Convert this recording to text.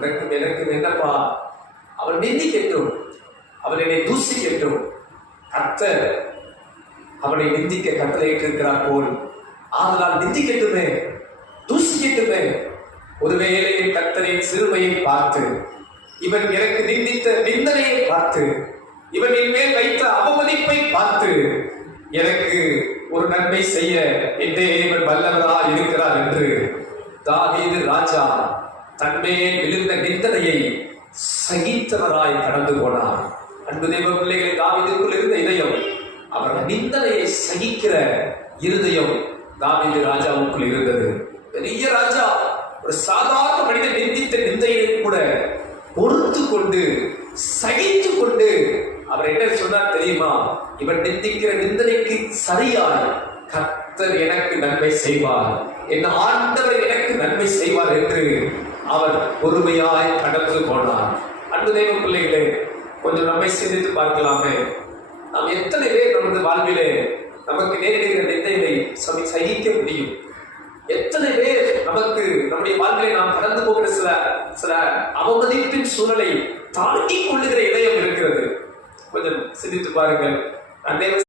உனக்கும் எனக்கும் என்னப்பா? அவன் நிந்திக்கட்டும் அவன் என்னை தூசிக்கட்டும் கத்த அவனை நிந்திக்க கட்டளையிட்டிருக்கிறார் போல். ஆதலால் நிந்திக்கட்டுமே தூசிக்கட்டுமே ஒருவேளை என் சிறுமையை பார்த்து இவன் எனக்கு நிந்தித்த நிந்தனையை பார்த்து இவன் என் மேல் வைத்த அவமதிப்பை பார்த்து எனக்கு ஒரு நன்மை செய்ய என் தேவன் வல்லவரா இருக்கிறார் என்று. தாவீது ராஜா தன்மேல் விழுந்த நிந்தனையை சகித்தவராய் கடந்து போனார். அன்பு தெய்வ பிள்ளைகளை தாவீதுக்குள் இருந்த இதயம் அவர் நிந்தனையை சகிக்கிற இருதயம் தாவீது ராஜாவுக்குள் இருந்தது. பெரிய ராஜா ஒரு சாதாரண மனிதன் நிந்தித்த நிந்தையை கூட பொறுத்து கொண்டு சகித்து கொண்டு அவர் என்ன சொன்னார் தெரியுமா? இவர் நிந்திக்கிற நிந்தனைக்கு சரியாய் கத்தர் எனக்கு நன்மை செய்வார். என் ஆண்டவர் எனக்கு நன்மை செய்வார் என்று அவர் பொறுமையாய் கடந்து போனார். அன்பு தெய்வ பிள்ளைகளே கொஞ்சம் நம்மை சிந்தித்து பார்க்கலாமே. நாம் எத்தனை பேர் நமது வாழ்விலே நமக்கு நேரிடுகிற நிந்தையை சகிக்க முடியும்? எத்தனை பேர் நமக்கு நம்முடைய வாழ்விலே நாம் கடந்து போகிற சில சில அவமதிப்பின் சூழலை தாண்டி கொள்ளுகிற இதயம் இருக்கிறது? கொஞ்சம் சிந்தித்து பாருங்கள். அன்னை